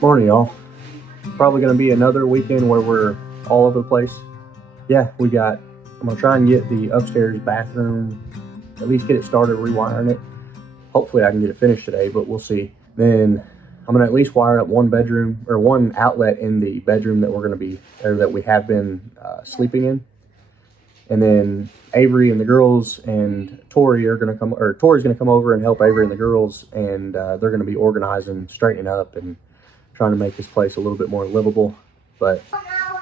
Morning, y'all. Probably going to be another weekend where we're all over the place. Yeah, I'm going to try and get the upstairs bathroom, at least get it started rewiring it. Hopefully I can get it finished today, but we'll see. Then I'm going to at least wire up one bedroom or one outlet in the bedroom that we have been sleeping in. And then Avery and the girls and Tori's going to come over and help Avery and the girls, and they're going to be organizing, straightening up, and trying to make this place a little bit more livable. But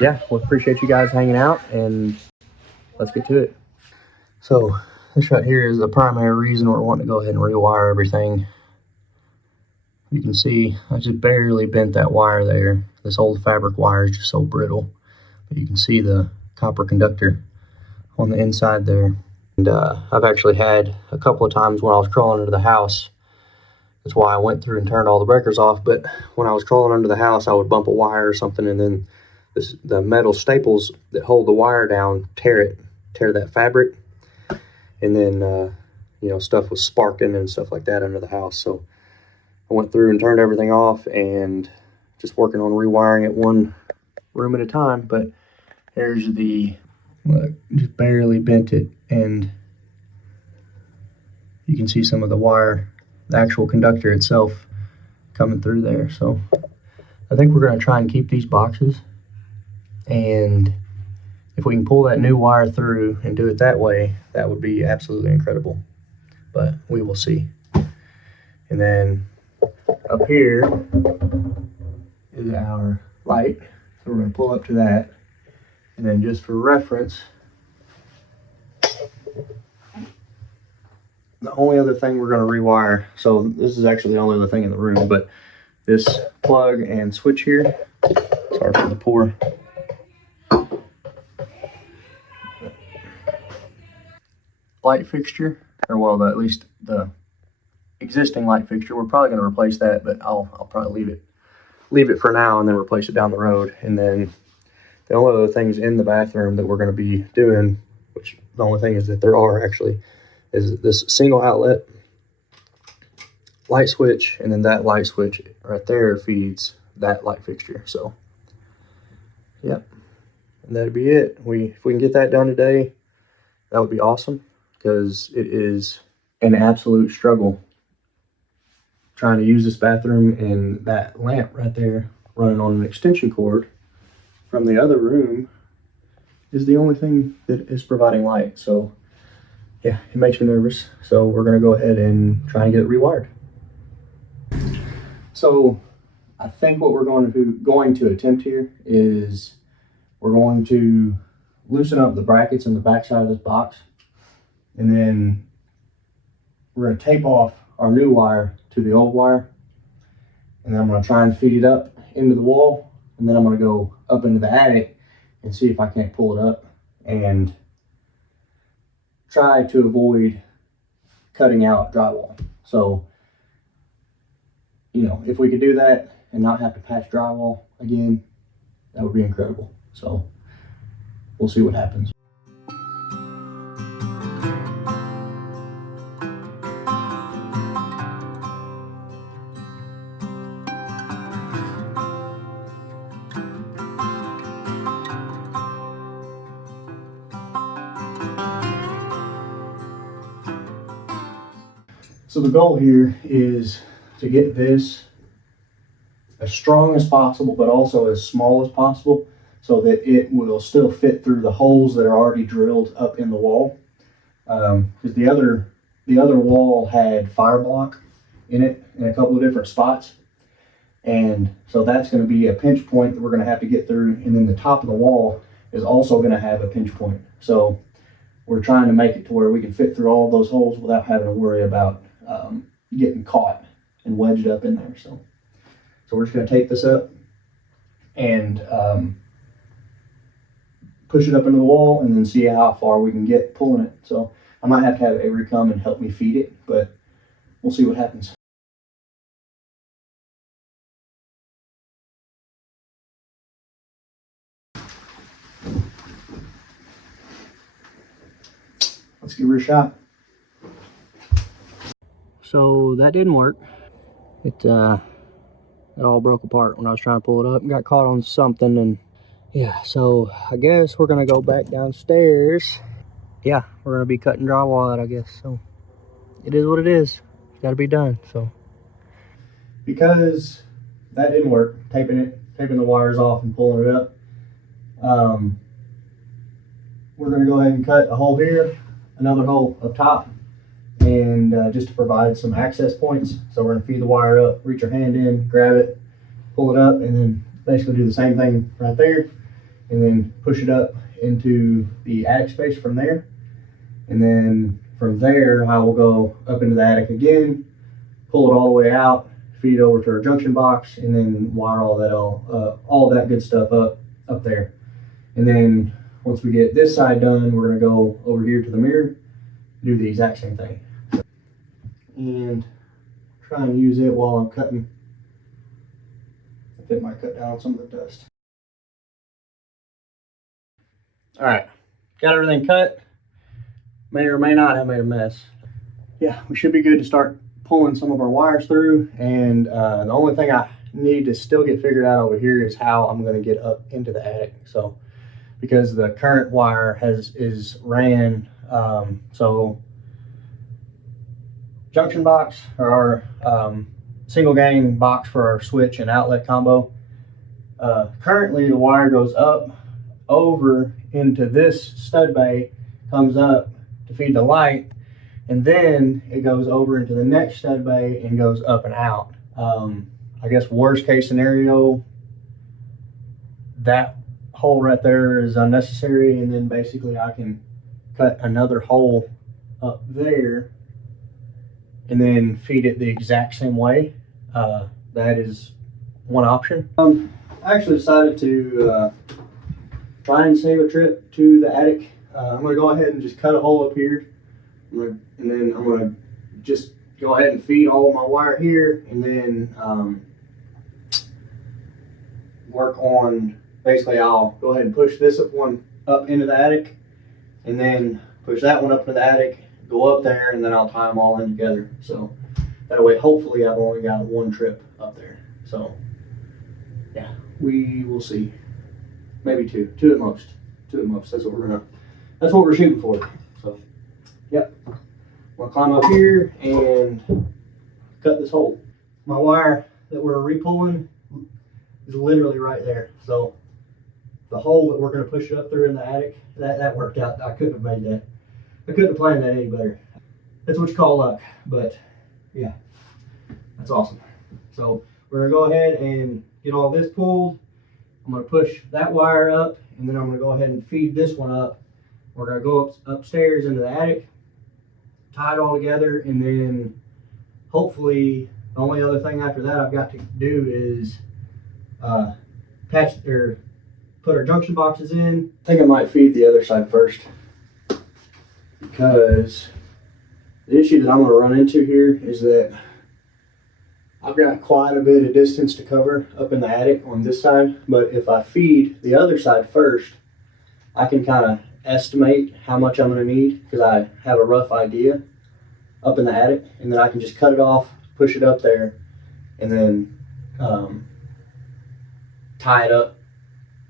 yeah, we appreciate you guys hanging out, and let's get to it. So this right here is the primary reason we're wanting to go ahead and rewire everything. You can see I just barely bent that wire there. This old fabric wire is just so brittle, but you can see the copper conductor on the inside there. And I've actually had a couple of times when I was crawling into the house. That's why I went through and turned all the breakers off. But when I was crawling under the house, I would bump a wire or something, and then the metal staples that hold the wire down tear that fabric, and then stuff was sparking and stuff like that under the house. So I went through and turned everything off and just working on rewiring it one room at a time. But there's look, just barely bent it, and you can see some of the wire, the actual conductor itself coming through there. So I think we're going to try and keep these boxes, and if we can pull that new wire through and do it that way, that would be absolutely incredible. But we will see. And then up here is our light, so we're going to pull up to that. And then just for reference, the only other thing we're going to rewire, so this is actually the only other thing in the room, but this plug and switch here, sorry for the pour. Light fixture, or well, at least the existing light fixture, we're probably going to replace that, but I'll probably leave it for now and then replace it down the road. And then the only other things in the bathroom that we're going to be doing, which the only thing is that there are actually, is this single outlet light switch, and then that light switch right there feeds that light fixture. So yep, and that'd be it. If we can get that done today, that would be awesome, because it is an absolute struggle trying to use this bathroom, and that lamp right there running on an extension cord from the other room is the only thing that is providing light. So yeah, it makes me nervous. So we're gonna go ahead and try and get it rewired. So I think what we're going to attempt here is we're going to loosen up the brackets in the back side of this box, and then we're going to tape off our new wire to the old wire, and then I'm going to try and feed it up into the wall, and then I'm going to go up into the attic and see if I can't pull it up and try to avoid cutting out drywall. So, if we could do that and not have to patch drywall again, that would be incredible. So we'll see what happens. So the goal here is to get this as strong as possible, but also as small as possible, so that it will still fit through the holes that are already drilled up in the wall. Because the other wall had fire block in it in a couple of different spots, and so that's going to be a pinch point that we're going to have to get through. And then the top of the wall is also going to have a pinch point. So we're trying to make it to where we can fit through all of those holes without having to worry about getting caught and wedged up in there. So we're just going to tape this up and push it up into the wall, and then see how far we can get pulling it. So I might have to have Avery come and help me feed it, but we'll see what happens. Let's give her a shot. So that didn't work. It it all broke apart when I was trying to pull it up and got caught on something. And yeah, so I guess we're gonna go back downstairs. Yeah, we're gonna be cutting drywall out, I guess. So it is what it is. It's gotta be done. So because that didn't work, taping the wires off and pulling it up, we're gonna go ahead and cut a hole here, another hole up top, and just to provide some access points. So we're gonna feed the wire up, reach our hand in, grab it, pull it up, and then basically do the same thing right there, and then push it up into the attic space from there. And then from there, I will go up into the attic again, pull it all the way out, feed it over to our junction box, and then wire all that good stuff up there. And then once we get this side done, we're gonna go over here to the mirror, do the exact same thing. And try and use it while I'm cutting. I think it might cut down some of the dust. All right, got everything cut. May or may not have made a mess. Yeah, we should be good to start pulling some of our wires through. And the only thing I need to still get figured out over here is how I'm gonna get up into the attic. So, because the current wire is ran, so junction box, or our single gang box for our switch and outlet combo. Currently the wire goes up over into this stud bay, comes up to feed the light, and then it goes over into the next stud bay and goes up and out. I guess worst case scenario, that hole right there is unnecessary, and then basically I can cut another hole up there and then feed it the exact same way. That is one option. I actually decided to try and save a trip to the attic. I'm gonna go ahead and just cut a hole up here, and then I'm gonna just go ahead and feed all of my wire here, and then work on, basically I'll go ahead and push this one up into the attic, and then push that one up into the attic, go up there, and then I'll tie them all in together. So that way, hopefully I've only got one trip up there. So yeah, we will see. Maybe two at most. That's what we're shooting for. So yep, I'm gonna climb up here and cut this hole. My wire that we're repulling is literally right there. So the hole that we're gonna push it up through in the attic, that worked out. I couldn't have made that. I couldn't have planned that any better. That's what you call luck, but yeah, that's awesome. So we're gonna go ahead and get all this pulled. I'm gonna push that wire up, and then I'm gonna go ahead and feed this one up. We're gonna go upstairs into the attic, tie it all together, and then hopefully the only other thing after that I've got to do is put our junction boxes in. I think I might feed the other side first, because the issue that I'm going to run into here is that I've got quite a bit of distance to cover up in the attic on this side, but if I feed the other side first, I can kind of estimate how much I'm going to need, because I have a rough idea up in the attic, and then I can just cut it off, push it up there, and then tie it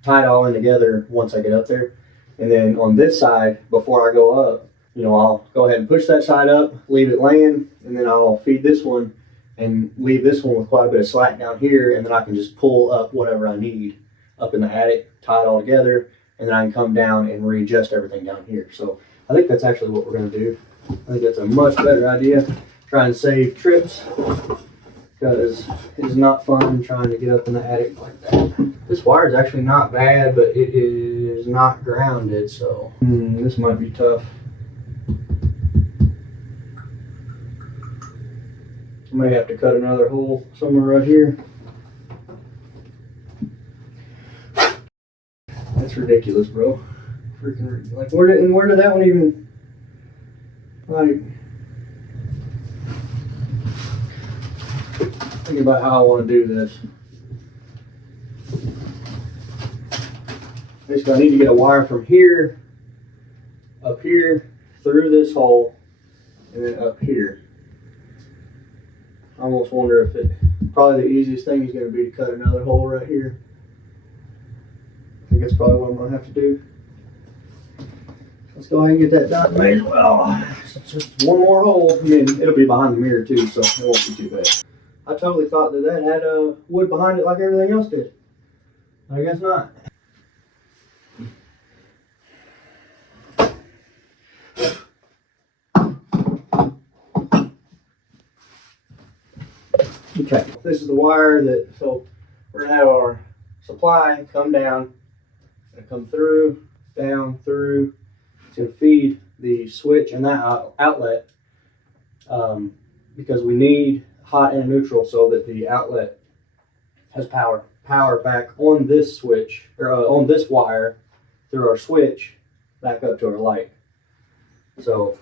all in together once I get up there. And then on this side, before I go up, I'll go ahead and push that side up, leave it laying, and then I'll feed this one and leave this one with quite a bit of slack down here, and then I can just pull up whatever I need up in the attic, tie it all together, and then I can come down and readjust everything down here. So I think that's actually what we're going to do. I think that's a much better idea. Try and save trips, because it's not fun trying to get up in the attic like that. This wire is actually not bad, but it is not grounded, so this might be tough. I may have to cut another hole somewhere right here. That's ridiculous, bro. Freaking, like, where did that one even, like, think about how I want to do this. Basically, I need to get a wire from here, up here, through this hole, and then up here. I almost wonder if probably the easiest thing is going to be to cut another hole right here. I think that's probably what I'm going to have to do. Let's go ahead and get that done. May as well. It's just one more hole. I mean, it'll be behind the mirror too, so it won't be too bad. I totally thought that had wood behind it like everything else did. I guess not. Okay, this is the wire so we're gonna have our supply come down, and come through, down, through. It's gonna feed the switch and that outlet because we need hot and neutral so that the outlet has power back on this switch, or on this wire through our switch back up to our light. So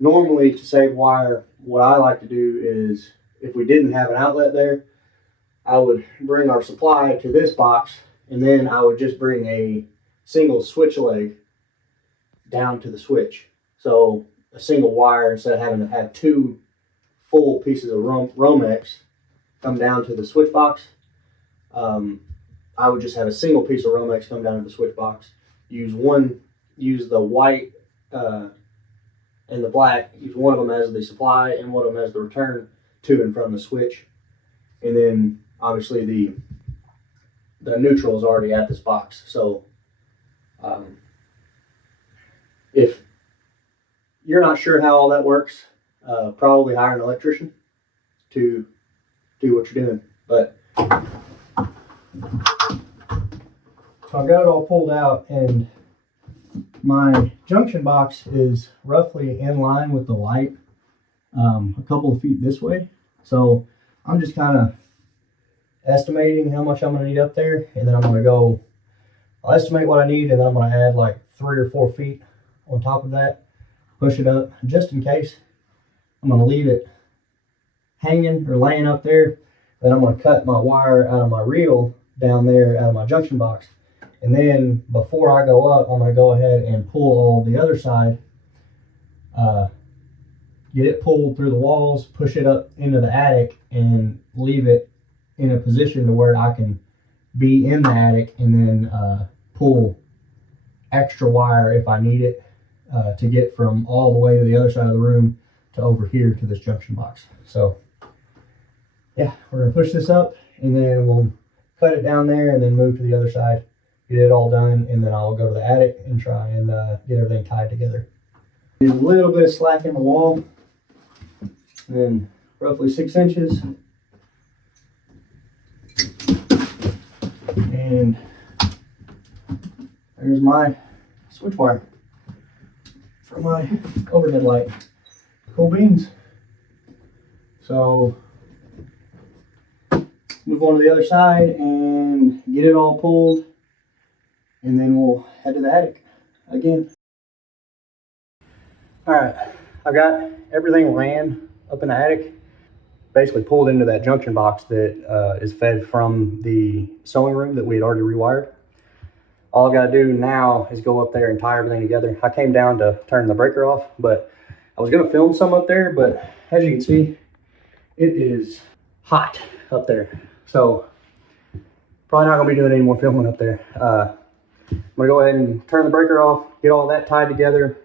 normally, to save wire, what I like to do is, if we didn't have an outlet there, I would bring our supply to this box, and then I would just bring a single switch leg down to the switch. So a single wire, instead of having to have two full pieces of Romex come down to the switch box, I would just have a single piece of Romex come down to the switch box. Use the white and the black, use one of them as the supply and one of them as the return to and from the switch. And then obviously the neutral is already at this box. So if you're not sure how all that works, probably hire an electrician to do what you're doing. But so I got it all pulled out, and my junction box is roughly in line with the light, a couple of feet this way. So I'm just kind of estimating how much I'm going to need up there, and then I'll estimate what I need, and then I'm going to add like 3 or 4 feet on top of that, push it up just in case. I'm going to leave it hanging or laying up there. Then I'm going to cut my wire out of my reel down there out of my junction box. And then before I go up, I'm going to go ahead and pull all the other side, get it pulled through the walls, push it up into the attic, and leave it in a position to where I can be in the attic, and then pull extra wire if I need it to get from all the way to the other side of the room to over here to this junction box. So yeah, we're going to push this up, and then we'll cut it down there and then move to the other side, get it all done, and then I'll go to the attic and try and get everything tied together. A little bit of slack in the wall, and then roughly 6 inches. And there's my switch wire for my overhead light. Cool beans. So move on to the other side and get it all pulled, and then we'll head to the attic again. All right, I've got everything ran up in the attic, basically pulled into that junction box that is fed from the sewing room that we had already rewired. All I've got to do now is go up there and tie everything together. I came down to turn the breaker off, but I was going to film some up there, but as you can see, it is hot up there. So probably not going to be doing any more filming up there. I'm going to go ahead and turn the breaker off, get all that tied together,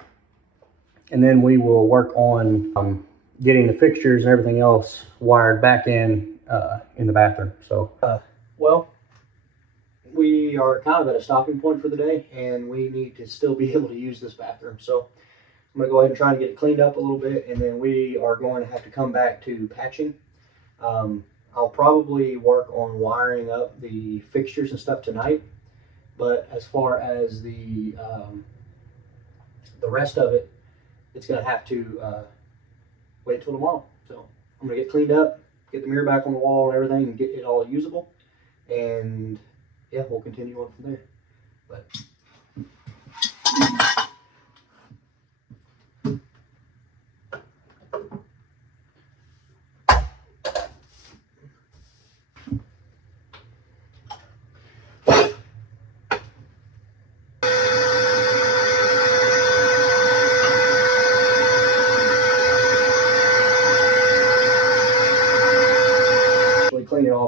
and then we will work on getting the fixtures and everything else wired back in the bathroom. So, well, we are kind of at a stopping point for the day, and we need to still be able to use this bathroom. So I'm going to go ahead and try and get it cleaned up a little bit, and then we are going to have to come back to patching. I'll probably work on wiring up the fixtures and stuff tonight, but as far as the rest of it, it's going to have to wait till tomorrow. So I'm going to get cleaned up, get the mirror back on the wall and everything, and get it all usable. And yeah, we'll continue on from there. But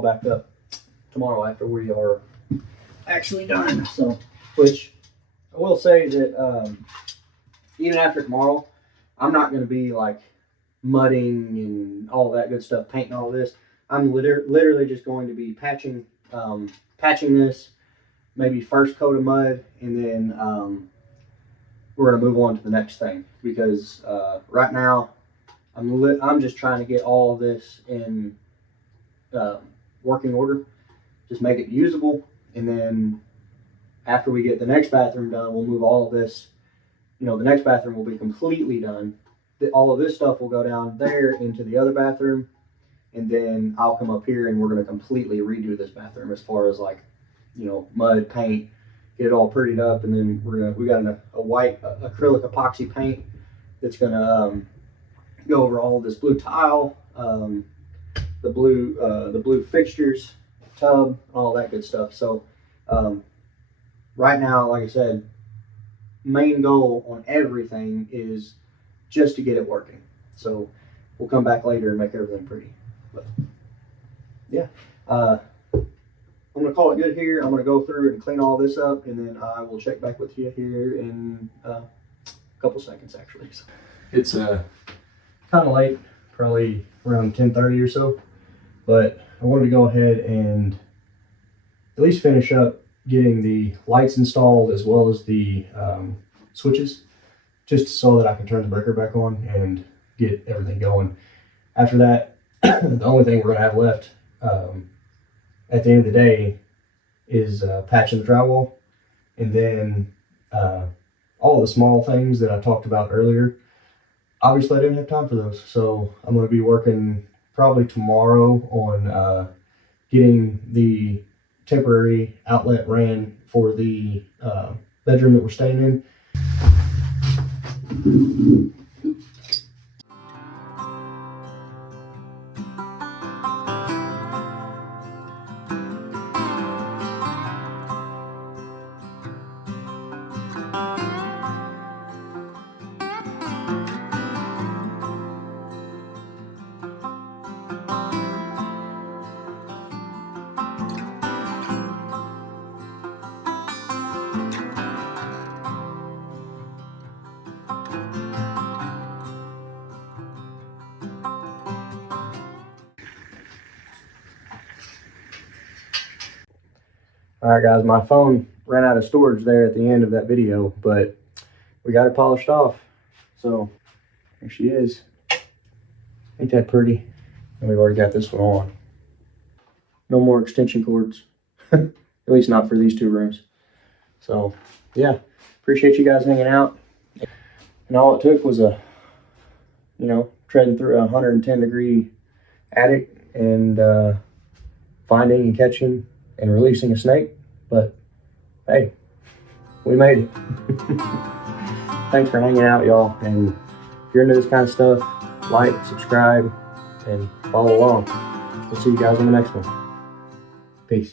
back up tomorrow after we are actually done. So, which I will say that even after tomorrow, I'm not going to be like mudding and all that good stuff, painting all this. I'm literally just going to be patching this, maybe first coat of mud, and then we're going to move on to the next thing, because right now I'm just trying to get all of this in working order, just make it usable, and then after we get the next bathroom done, we'll move all of this. You know, the next bathroom will be completely done. All of this stuff will go down there into the other bathroom, and then I'll come up here and we're going to completely redo this bathroom as far as like, you know, mud, paint, get it all prettied up, and then we got a white acrylic epoxy paint that's going to go over all of this blue tile, the blue fixtures, tub, all that good stuff. So right now, like I said, main goal on everything is just to get it working. So we'll come back later and make everything pretty. But yeah, I'm gonna call it good here. I'm gonna go through and clean all this up, and then I will check back with you here in a couple seconds actually. So it's kind of late, probably around 10:30 or so, but I wanted to go ahead and at least finish up getting the lights installed as well as the switches, just so that I can turn the breaker back on and get everything going. After that, the only thing we're gonna have left at the end of the day is patching the drywall, and then all the small things that I talked about earlier. Obviously, I didn't have time for those, so I'm going to be working probably tomorrow on getting the temporary outlet ran for the bedroom that we're staying in. All right, guys, my phone ran out of storage there at the end of that video, but we got it polished off. So there she is. Ain't that pretty? And we've already got this one on. No more extension cords, at least not for these two rooms. So yeah, appreciate you guys hanging out. And all it took was treading through a 110-degree attic and finding and catching and releasing a snake. But hey, we made it. Thanks for hanging out, y'all. And if you're into this kind of stuff, like, subscribe, and follow along. We'll see you guys on the next one. Peace.